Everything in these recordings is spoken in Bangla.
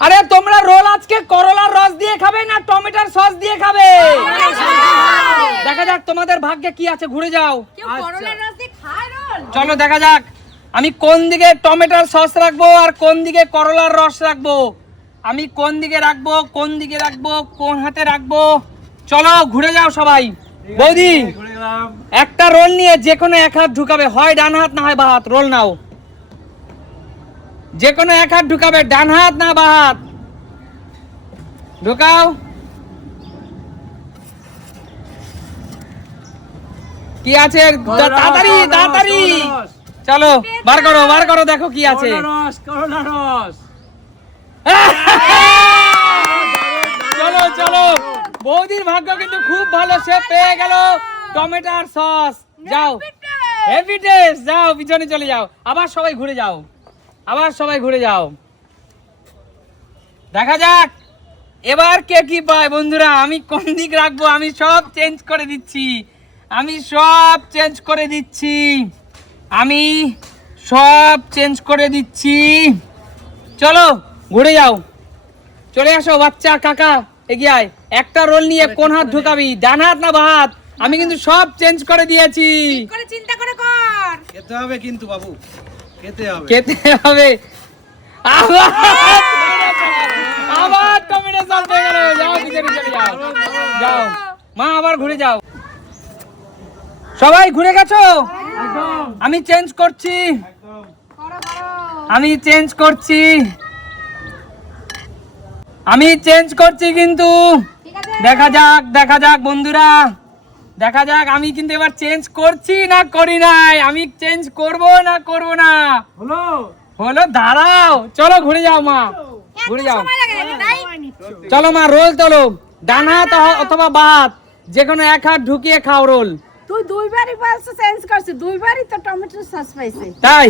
আরে তোমরা রোল আজকে করলার রস দিয়ে খাবে না টমেটোর সস দিয়ে খাবে? দেখা যাক তোমাদের ভাগ্যে কি আছে, ঘুরে যাও। চলো দেখা যাক আমি কোন দিকে টমেটোর সস রাখবো আর কোন দিকে করলার রস রাখবো। আমি কোন দিকে রাখবো, কোন দিকে রাখবো, কোন হাতে রাখবো। চলো ঘুরে যাও সবাই। বৌদি একটা রোল নিয়ে যে কোনো এক হাত ঢুকাবে, হয় ডান হাত না হয় বাঁ হাত। রোল নাও, যে কোনো এক হাত ঢুকাবে, ডান হাত না বাঁ হাত। ঢুকাও। কি আছে তাড়াতাড়ি তাড়াতাড়ি, চলো বার করো বার করো, দেখো কি আছে। চলো চলো, বৌদির ভাগ্য কিন্তু খুব ভালো, সে পেয়ে গেল টমেটোর সস। যাও হেভি টেস্ট, যাও পিছনে চলে যাও। আবার সবাই ঘুরে যাও, আবার সবাই ঘুরে যাও। দেখা যাক এবার কে কি পায়। বন্ধুরা আমি কোন দিক রাখবো, আমি সব চেঞ্জ করে দিচ্ছি, আমি সব চেঞ্জ করে দিচ্ছি, আমি সব চেঞ্জ করে দিচ্ছি। চলো ঘুরে যাও, চলে আসো বাচ্চা কাকা, এগিয়ে আয়। একটা রোল নিয়ে কোন হাত ঢুকাবি, ডান হাত না বাঁ হাত? আমি কিন্তু সব চেঞ্জ করে দিয়েছি। চিন্তা করে কর। খেতে হবে কিন্তু বাবু, খেতে হবে, খেতে হবে। আবার টমেটো সস হয়ে গেল। যাও পিছনে চলে যাও, যাও মা, আবার ঘুরে যাও। সবাই ঘুরে গেছো? আমি চেঞ্জ করছি, আমি চেঞ্জ করছি, আমি চেঞ্জ করছি কিন্তু দেখা যাক, দেখা যাক বন্ধুরা, দেখা যাক। আমি কিন্তু এবার চেঞ্জ করছি না করি নাই, আমি চেঞ্জ করব না করব না। হলো হলো, দাঁড়াও। চলো ঘুরে যাও মা, ঘুরে যাও। চলো মা, রোল তোলো, ডান হাত অথবা বাঁ হাত, যে কোনো এক হাত ঢুকিয়ে খাও রোল। তুই দুইবারই বলছিস চেঞ্জ করছিস, দুইবারই তো টমেটো সস পাইছে। তাই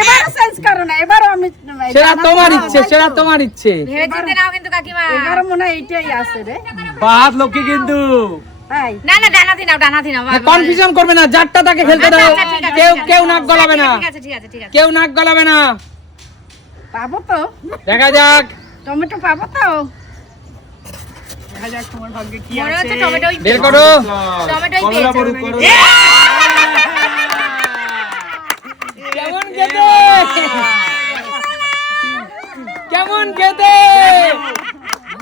এবারও চেঞ্জ করো না, এবারও আমি সেটা তোমার ইচ্ছে, সেটা তোমার ইচ্ছে। ভেবে নাও কিন্তু কাকিমা, এবারও মনে হয় এইটাই আছে রে। বাহাত লক্ষ্মী কিন্তু। তাই না, না ডানাতি নাও, ডানাতি নাও। কনফিউশন করবে না, যারটা তাকে খেলতে দাও। কেউ কেউ নাক গলাবে না, ঠিক আছে ঠিক আছে ঠিক আছে। কেউ নাক গলাবে না। পাবো তো, দেখা যাক, টমেটো পাবো তো। দেখা যাক তোমার ভাগ্যে কি মনে আছে। হচ্ছে টমেটোই বের করো। টমেটোই করলা পেয়েছে। বড় করো। কেমন খেতে, কেমন খেতে?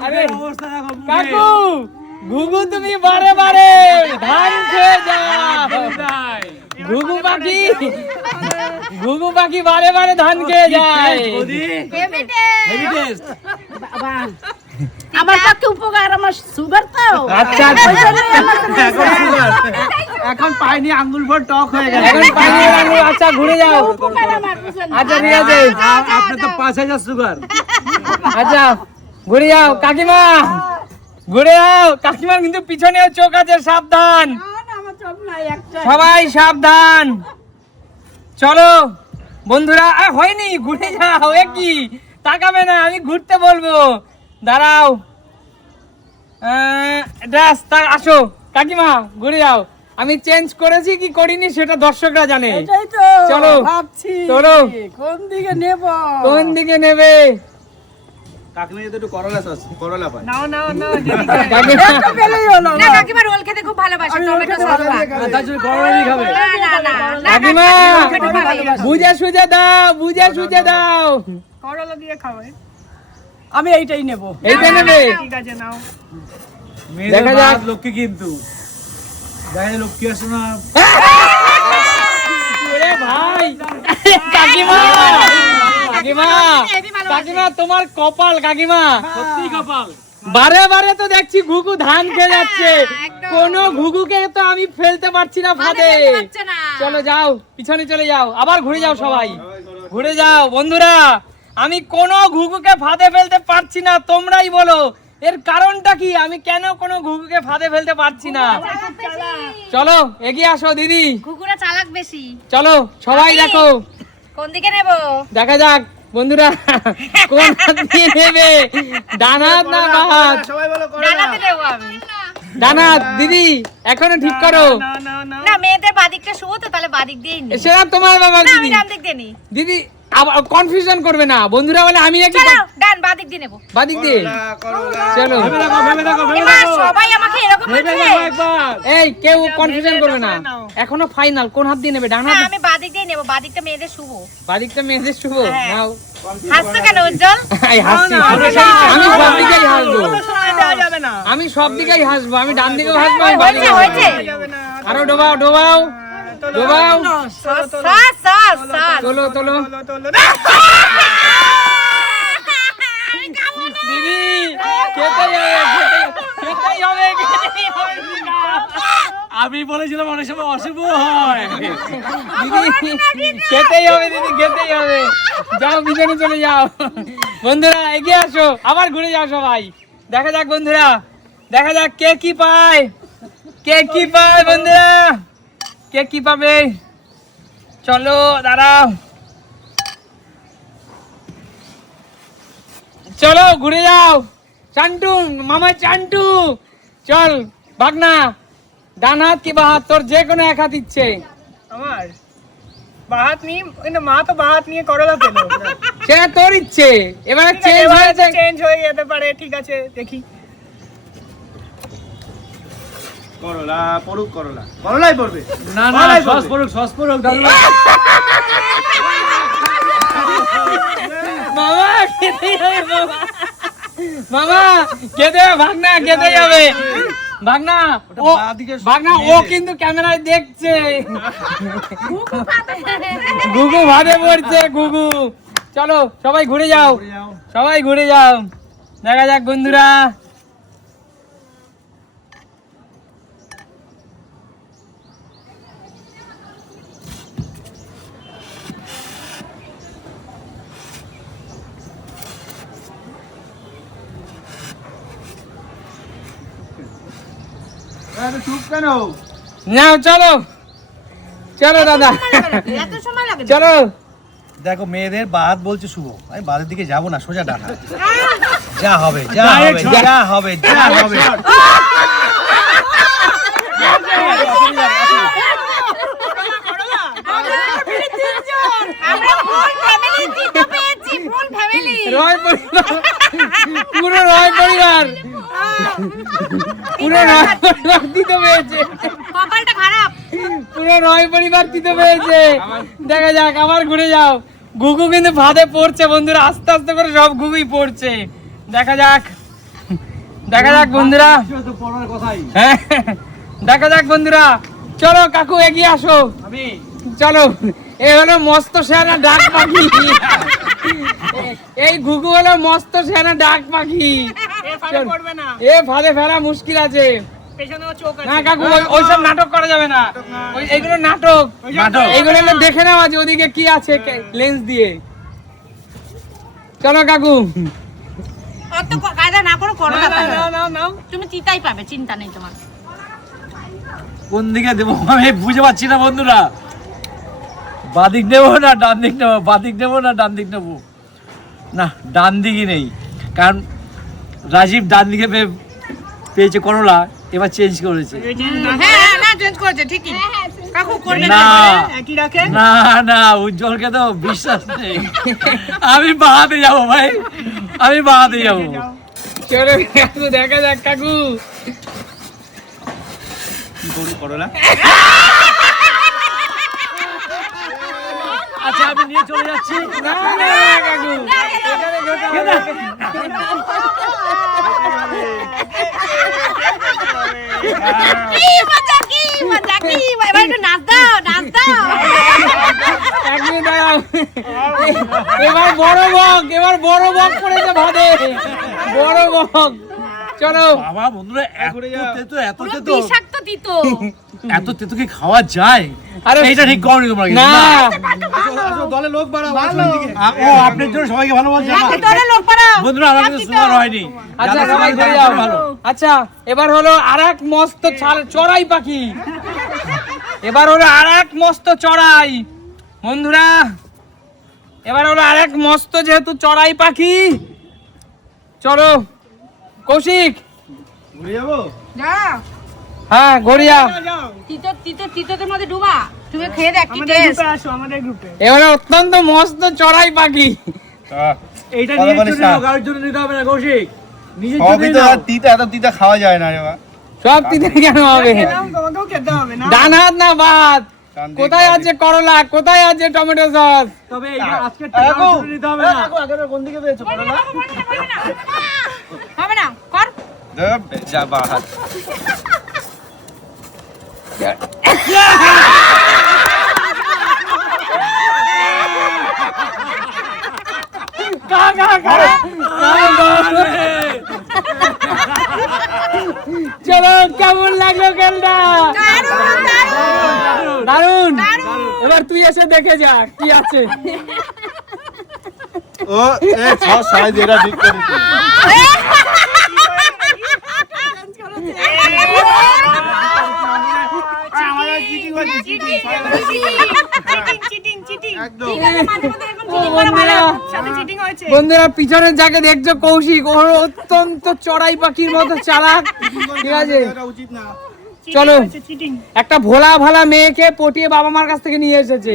আরে অবস্থা দেখো মুখে। কাকু, ঘুঘু তুমি বারে বারে ধান খেয়ে যাও। ঘুঘু পাখি, ঘুঘু পাখি বারে বারে ধান খেয়ে যায়। বৌদি, হেভি টেস্ট। Heavy taste. বাবা, আমার পক্ষে উপকার, আমার সুগার তো। আচ্ছা এখন সুগার, এখন পাইনি আঙ্গুল ভর টক হয়ে গেছে। এখন পানি রাখো। আচ্ছা ঘুরে যাও। উপকার আমার, বুঝলেন? আচ্ছা ঠিক আছে, আপনি তো 5000 সুগার। আচ্ছা ঘুরে যাও কাকিমা, ঘুরে যাও। কাকিমার কিন্তু পিছনেও চোখ আছে, সাবধান না, না, আমার চোখ নাই একটা। সবাই, সাবধান। চলো বন্ধুরা, হয়নি, ঘুরে যাও। এ কি তাকাবে না, আমি ঘুরতে বলবো, দাঁড়াও। আসো কাকিমা, ঘুরে যাও। আমি চেঞ্জ করেছি কি করিনি সেটা দর্শকরা জানে। এটাই তো চলো ভাবছি, চলো, কোন দিকে নেব। কোন দিকে নেবে? কাকিমা যদি একটু করলা সস, করলা পায়। নাও নাও নাও, কাকিমা, একটু পেলেই হলো। না, কাকিমা রোল খেতে খুব ভালোবাসে, টমেটো সস তার জন্য করলাই খাবে। না না না না, কাকিমা বুঝে সুঝে দাও, বুঝে সুঝে দাও। করলা দিয়ে খাবে। আমি এইটাই নেব। এইটা নেবে? ঠিক আছে নাও। মেয়েদের দেখা যাক। বাহাত লক্ষ্মী কিন্তু। দেখা যায় লক্ষ্মী আসে না। ওরে ভাই, কাকিমা, কাকিমা, কাকিমা তোমার কপাল। কাকিমা সত্যি কপাল। বারে বারে তো দেখছি ঘুঘু ধান খেয়ে যাচ্ছে, কোন ঘুঘুকে তো আমি ফেলতে পারছি না ফাঁদে। চলো যাও, পিছনে চলে যাও, আবার ঘুরে যাও সবাই, ঘুরে যাও। বন্ধুরা আমি কোন ঘুঘুকে ফাঁদে ফেলতে পারছি না, তোমরাই বলো এর কারণটা কি? আমি কেন কোনো ঘুঘুকে ফাঁদে ফেলতে পারছি না? চলো এগিয়ে আসো দিদি, কুকুরা চালাক বেশি। চলো সবাই দেখো, কোন দিকে নেব? দেখা যাক বন্ধুরা কোন হাত দিয়ে নেবে, ডান হাত না বাঁ হাত? সবাই বলো করলা। ডানাতে নেব আমি। ডান হাত। দিদি এখনো ঠিক করো। না, মেয়েদের বাদিকটা শুভ তো, তাহলে বাদিক দিয়েই নি। সেটা তোমার বাবা না, আমি দিদি। ডান দিক দিয়ে নি। দিদি আবার কনফিউশন করবে না বন্ধুরা, বলে আমি নাকি চলো ডান বাদিক দিয়ে নেব। বাদিক দিয়ে। চলো এবার সবাই আমাকে এরকম করবে। এই কেউ কনফিউশন করবে না, এখনো ফাইনাল। কোন হাত দিয়ে নেবে? ডান না হাত? আমি বাদিক দিয়ে নেব, বাদিকটা মেয়েদের শুভ। বাদিকটা মেয়েদের শুভ। হ্যাঁ। নাও। হাসছো কেন উজ্জ্বল? এই হাসছি, আমি সব দিকেই হাসবো, আমি সব দিকেই হাসবো, আমি ডান দিকেও হাসবো, আমি বাদিকেও হাসবো। হয়েছে। আরো ডোবাও ডোবাও ডোবাও। সাস সাস সাস। তোলো তোলো দিদি, খেতেই হবে, খেতেই হবে দিদা। আমি বলেছিলাম অনেক সময় অশুভ হয়। দিদি খেতেই হবে, দিদি খেতেই হবে। যাও পিছনে চলে যাও। বন্ধুরা এগিয়ে আসো, আবার ঘুরে যাও সবাই। দেখা যাক বন্ধুরা, দেখা যাক কে কি পায়, কে কি পায় বন্ধুরা, কে কি পাবে। চলো দাঁড়াও, চলো ঘুরে যাও। চান্টু মামা, চান্টু চল। ভাগনা ডান হাত কি বাঁ হাত? তোর যে কোনো এক হাত ইচ্ছে। আমার বাহাত নিয়ে মা তো বাহাত নিয়ে করলা পেল। সেটা তোর ইচ্ছে, এবারে চেঞ্জ হয়েছে। চেঞ্জ হয়ে যেতে পারে, ঠিক আছে দেখি। করলা পড়ুক, করলা করলাই পড়বে। না না, সস পড়ুক দাদু। মামা খেতেই হবে, মামা মামা খেতে হবে, ভাগনা খেতেই হবে। ভাগনা ও, ভাগনা ও কিন্তু ক্যামেরায় দেখছে। গুগু ভাবে পড়ছে, গুগু। চলো সবাই ঘুরে যাও, সবাই ঘুরে যাও। দেখা যাক বন্ধুরা। চুপ কেন? নাও চলো, চলো দাদা, এত সময় লাগে? চলো। দেখো মেয়েদের বাদ বলছে শুভ, আমি বাদের দিকে যাবো না, সোজা ডান হাত। যা হবে যা হবে যা হবে যা হবে। আমরা ফুল ফ্যামিলি জিতে পেয়েছি, ফুল ফ্যামিলি। রয় পরিবার, পুরো রয় পরিবার, পুরো রয় পরিবার দিতে পেয়েছে, কপালটা খারাপ। পুরো রয় পরিবার দিতে পেয়েছে। দেখা যাক, আবার ঘুরে যাও। গুগু কিন্তু ভাদে পড়ছে বন্ধুরা, আস্তে আস্তে করে সব গুগুই পড়ছে। দেখা যাক, দেখা যাক বন্ধুরা। হ্যাঁ দেখা যাক বন্ধুরা। চলো কাকু এগিয়ে আসো, চলো। এ হলো মস্ত সেনা ডাক পাখি, এই ঘুঘু হলো মস্ত সেনা ডাক পাখি। পড়বে না, এ ফাঁদে ফেরা মুশকিল আছে। পেছনেও চোখ আছে। না কাকু, ওইসব নাটক করা যাবে না, এইগুলো নাটক, এইগুলো হলো দেখে নেওয়া যে ওদিকে কি আছে লেন্স দিয়ে। চলো কাকু। অত কায়দা না করো, করো না কায়দা। নাও তুমি চিতাই পাবে, চিন্তা নেই তোমার। কোন দিকে দেবো আমি বুঝে পাচ্ছি না বন্ধুরা। বাদিক নেবো না ডান দিক নেবো, বাদিক নেবো না ডান দিক নেবো। না, ডান দিকই নেই, কারণ রাজীব ডান দিকে পেয়েছে করলা, এবার চেঞ্জ করেছে। হ্যাঁ না, চেঞ্জ করেছে ঠিকই। কাকু করবে না একই রাখে। না না, উজ্জ্বলকে তো বিশ্বাস নেই। আমি বাহাতে যাবো ভাই, আমি বাহাতে যাবো। চলো কাকু, দেখা যাক কাকু। কি করি করলা? আচ্ছা আমি নিয়ে চলে যাচ্ছি। না না কাকু, এখানে যেতে হবে। কি মজা, কি মজা, কি এবার একটু নাচ দাও, নাচ দাও। কাকু দাঁড়াও, এবার বড় বক, এবার বড় বক পড়েছে ভাদে, বড় বক। চলো বাবা বন্ধুরা, এত পুরো তেতো বিষাক্ত তিতো। এত তেতো কি খাওয়া যায়? আরে এইটা ঠিক করনি তোমরা কিন্তু। না, দলে লোক বাড়াও। ও আপনার জন্য সবাইকে ভালো বলছে না। তোরে লোক পাড়াও। বন্ধুরা আমার কিন্তু সুগার হয়নি। আচ্ছা যারা সবাই সুগার ঘুরে যাও। ভালো। আচ্ছা এবার হলো আরেক মস্ত চড়াই পাখি, এবার হলো আরেক মস্ত চড়াই বন্ধুরা, এবার হলো আরেক মস্ত যেহেতু চড়াই পাখি। চলো কৌশিক। ঘুরে যাবো? যা। হ্যাঁ গড়িয়া। তিতো তিতো তিতোদের মধ্যে ডুবা। তুমি খেয়ে দেখ কি আমাদের টেস্ট। গ্রুপে আসো, আমাদের গ্রুপে। এবারে অত্যন্ত মস্ত চড়াই পাখি। এইটা কত নিজের করে জন্য শাক? নাও, কারোর জন্য নিতে হবে না কৌশিক, নিজের সবই জন্যই তো নাও। আর তিতা, এত তিতা খাওয়া যায় না রে বা। সব তিতে কেন হবে? খেলাম, তোমাকেও খেতে হবে না। ডান হাত না বাদ? ডানদিক, কোথায় আছে করলা, কোথায় আছে টমেটো সস? তবে এইটা আজকের টাকা কারোর জন্য নিতে হবে না। কোন দিকে পেয়েছো করলা? হবে না কর। যা বাহাত। চলো, কেমন লাগলো খেলটা? দারুন। এবার তুই এসে দেখে যা কি আছে। ও এ সস সাইজ এটা ঠিক করে দিতে। একদম। বন্ধুরা পিছনে যাকে দেখছো কৌশিক, ওর অত্যন্ত চড়াই পাখির মতো চালাক। ঠিক আছে, এটা উচিত না। চলো। চিটিং। একটা ভোলা ভালা মেয়েকে পটিয়ে বাবা মার কাছ থেকে নিয়ে এসেছে।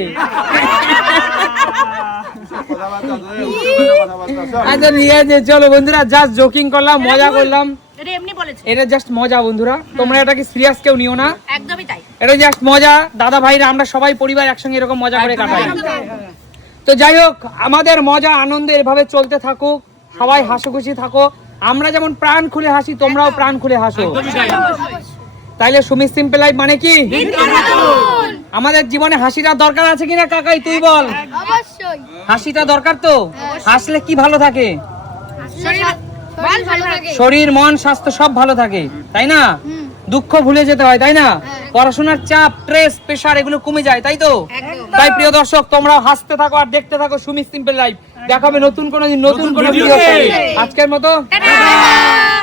কথাবার্তা ধরে উঠে কথাবার্তা সব। আচ্ছা ঠিক আছে, চলো বন্ধুরা, জাস্ট জোকিং করলাম, মজা করলাম। এটা এমনি বলেছে। এটা জাস্ট মজা বন্ধুরা, তোমরা এটাকে সিরিয়াস কেউ নিও না। একদমই তাই। এটা জাস্ট মজা। দাদা ভাইরা আমরা সবাই পরিবার একসঙ্গে এরকম মজা করে কাটাই। তো যাই হোক, আমাদের মজা আনন্দ এভাবে চলতে থাকুক, সবাই হাসিখুশি থাকো। আমরা যেমন প্রাণ খুলে হাসি, তোমরাও প্রাণ খুলে হাসো। তাইলে সুমি সিম্পল লাইফ মানে কি? আমাদের জীবনে হাসিটা দরকার আছে কিনা কাকাই, তুই বল। অবশ্যই হাসিটা দরকার তো। হাসলে কি ভালো থাকে? শরীর ভালো থাকে। শরীর, মন, স্বাস্থ্য সব ভালো থাকে, তাই না? দুঃখ ভুলে যেতে হয়, তাই না? পড়াশোনার চাপ, স্ট্রেস, প্রেশার এগুলো কমে যায়, তাই তো? তাই প্রিয় দর্শক, তোমরাও হাসতে থাকো আর দেখতে থাকো সুমি সিম্পল লাইফ। দেখাবে নতুন কোনো দিন নতুন কোনো ভিডিও। আজকের মতো টাটা।